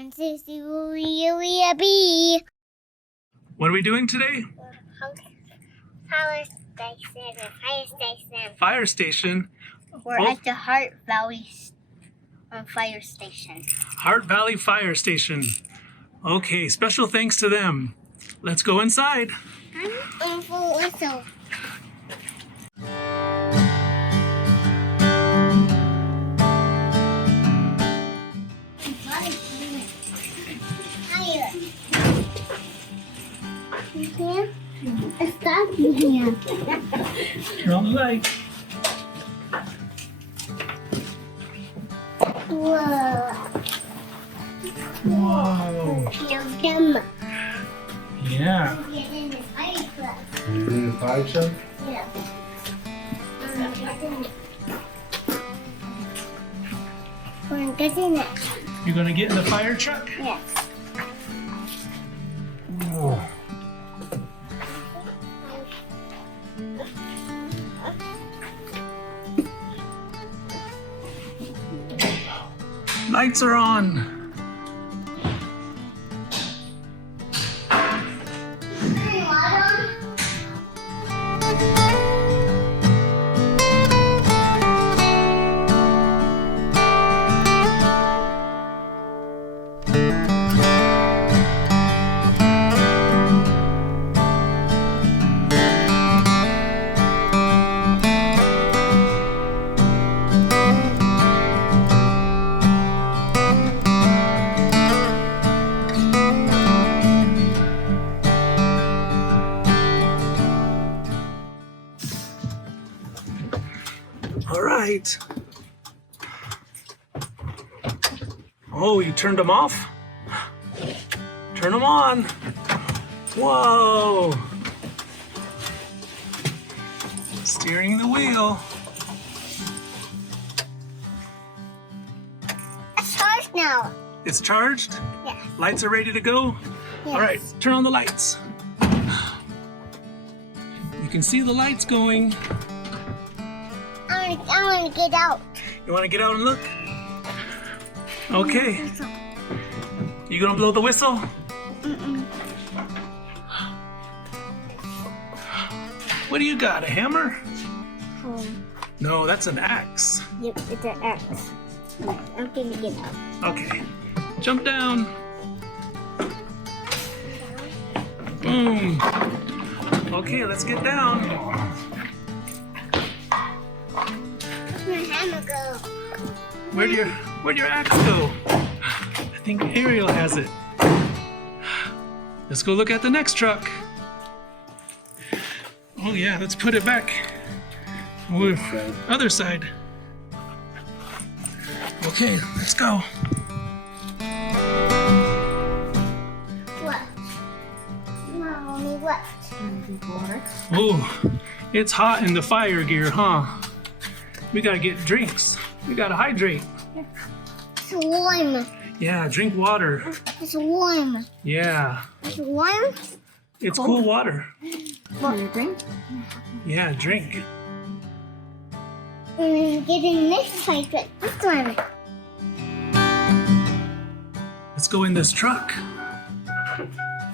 And this is Uly B. What are we doing today? Fire station. Fire station. We're at the Heart Valley Fire Station. Heart Valley Fire Station. Okay, special thanks to them. Let's go inside. I'm full whistle. Here? It's dark in here. Turn on the light. Whoa. Whoa. Them. Yeah. Get in the fire truck. You doing a fire truck? Yeah. We're getting it. You gonna get in the fire truck? Yes. Whoa. Lights are on. All right. Oh, you turned them off? Turn them on. Whoa. Steering the wheel. It's charged now. It's charged? Yes. Lights are ready to go? Yes. All right, turn on the lights. You can see the lights going. I want to get out. You want to get out and look? Okay. You gonna blow the whistle? Mm-mm. What do you got, a hammer? Home. No, that's an axe. Yep, it's an X. I'm gonna get out. Okay, jump down. Boom. Okay, let's get down. Where's my hammer go? Where'd your axe go? I think Ariel has it. Let's go look at the next truck. Oh yeah, let's put it back. Other side. Okay, let's go. What? Mommy, what? Oh, it's hot in the fire gear, huh? We gotta get drinks. We gotta hydrate. It's warm. Yeah, drink water. It's warm. Yeah, It's warm? it's cool water. What? You drink? Yeah, drink. We're getting next fight, but this one. Let's go in this truck.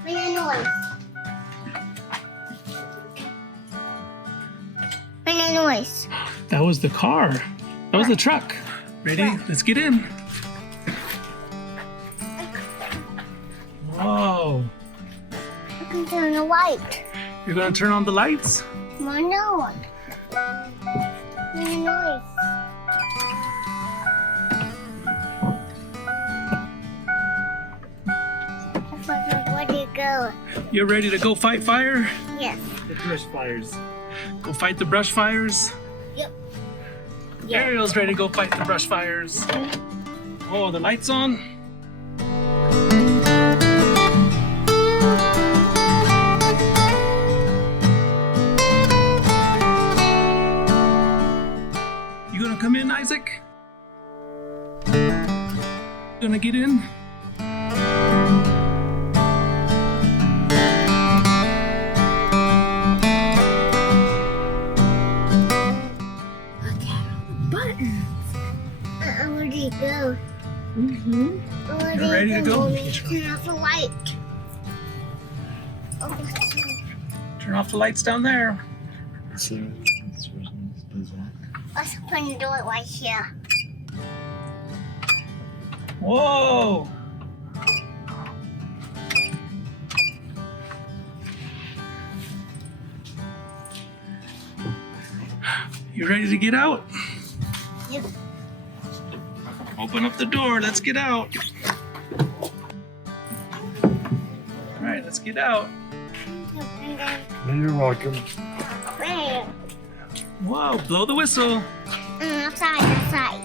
Make a noise. Make a noise. That was the car. That was the truck. Ready? Let's get in. Whoa. I can turn the light. You're gonna turn on the lights? More no. Make a noise. Where do you go? You're ready to go fight fire? Yes. The brush fires. Go fight the brush fires? Yep. Ariel's ready to go fight the brush fires. Oh, the lights on? You gonna come in, Isaac? Gonna get in? Where do you go? Mm-hmm. You're ready to go? Turn off the light. Turn off the lights down there. Let's open the door right here. Whoa! You ready to get out? Yep. Open up the door. Let's get out. All right, let's get out. You're welcome. Whoa, blow the whistle. Outside.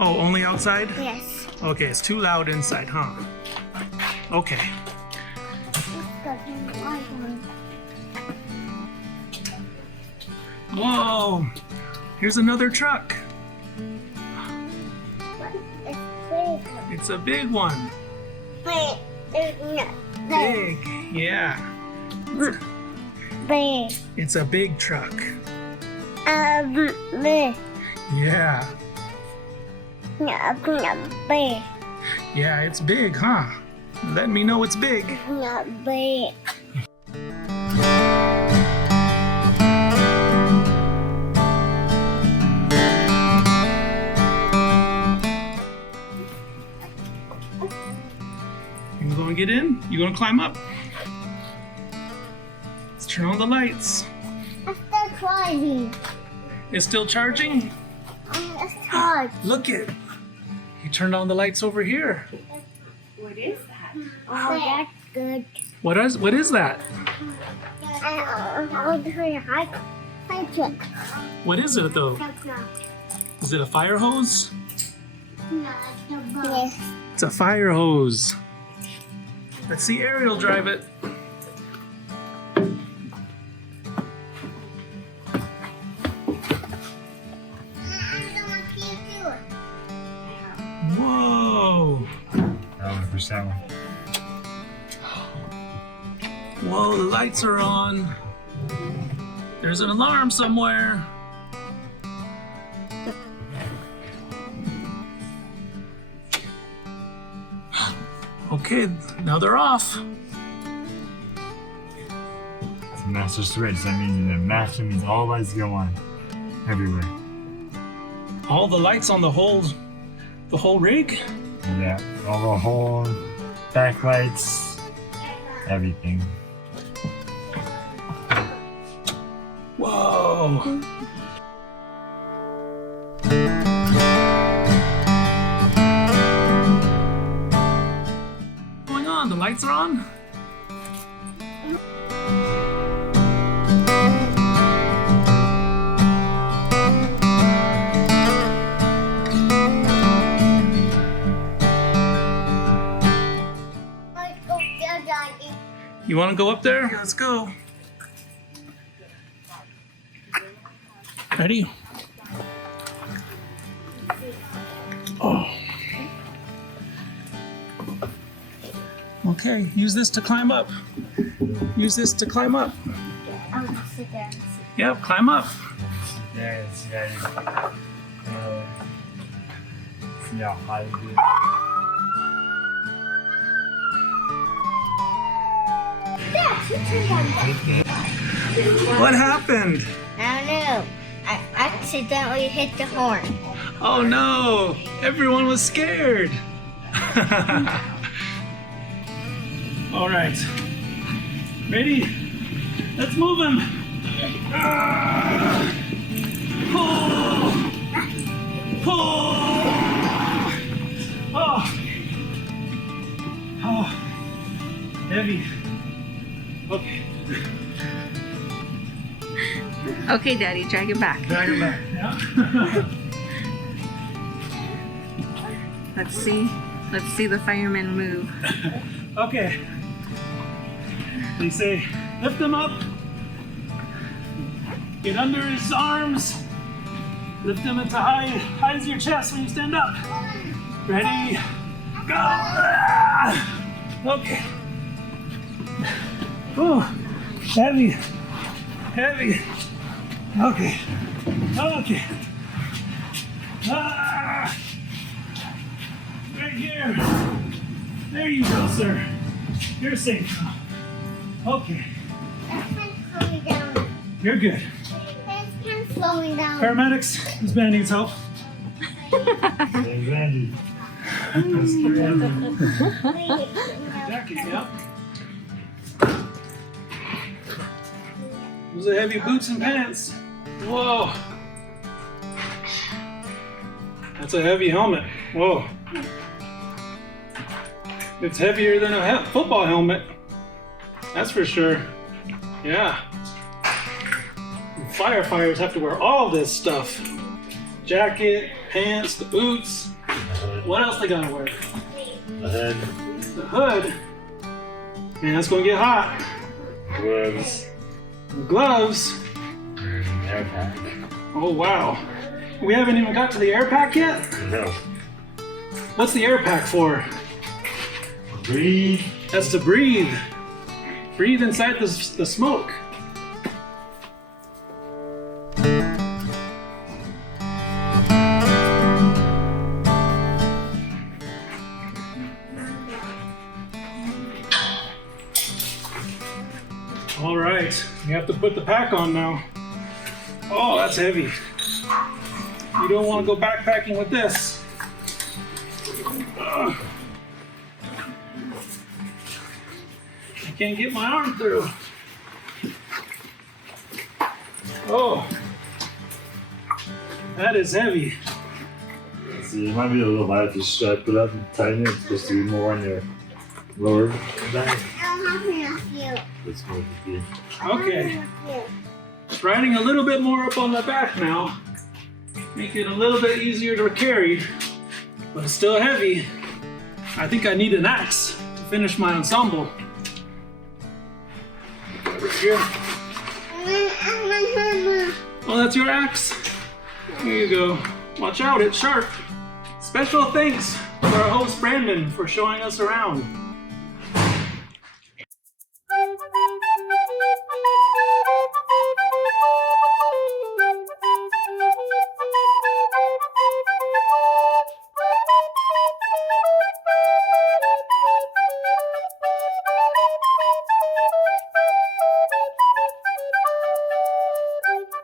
Oh, only outside? Yes. Okay, it's too loud inside, huh? Okay. Whoa, here's another truck. It's a big one. Wait, Big, yeah. big. It's a big truck. Big. Yeah. Not big. Yeah, it's big, huh? Let me know it's big. Not big. You gonna get in? You gonna climb up? Let's turn on the lights. I'm still driving. It's still charging? It's hard. Look it. You turned on the lights over here. What is that? Oh, that's good. What is that? I'll do a high truck. What is it though? Is it a fire hose? Yes. It's a fire hose. Let's see Ariel drive it. Whoa. Whoa, the lights are on. There's an alarm somewhere. Okay, now they're off. It's a master switch. That means the master means all lights go on everywhere. All the lights on the whole rig? Yeah, all the whole backlights, everything. Whoa. What's going on? The lights are on? Let's go there, Daddy. You want to go up there? Let's go. Ready? Oh. Okay, use this to climb up. Use this to climb up. I'll just sit there and see. Yep, climb up. Yeah, see how high it is. What happened? I don't know. I accidentally hit the horn. Oh no! Everyone was scared! Alright. Ready? Let's move him! Pull! Pull! Oh! Oh! Heavy. Okay. Okay, Daddy, drag it back. Drag him back. Yeah. Let's see the firemen move. Okay. They say, lift him up. Get under his arms. Lift him into high as your chest when you stand up. Ready? Go! Okay. Oh, heavy. Heavy. Okay. Okay. Right here. There you go, sir. You're safe. Okay, That's kind of slowing down. you're good. That's kind of slowing down. Paramedics, this man needs help. There's Andy. That's Andy. Jacket, yeah. Those are heavy boots and pants. Whoa. That's a heavy helmet. Whoa. It's heavier than a football helmet. That's for sure. Yeah. Firefighters have to wear all this stuff. Jacket, pants, the boots. What else they gotta wear? Ahead. The hood. Man, that's gonna get hot. Gloves. The gloves. Air pack. Oh wow. We haven't even got to the air pack yet? No. What's the air pack for? Breathe. That's to breathe. Breathe inside the smoke. All right, you have to put the pack on now. Oh, that's heavy. You don't want to go backpacking with this. Ugh. I can't get my arm through. Oh, that is heavy. See, it might be a little light to strap it up and tighten it. It's supposed to be more on your lower back. I'm helping you. It's going to be. Okay, riding a little bit more up on the back now. Make it a little bit easier to carry, but it's still heavy. I think I need an axe to finish my ensemble. Right here. Oh, that's your axe? Here you go. Watch out, it's sharp. Special thanks to our host Brandon for showing us around.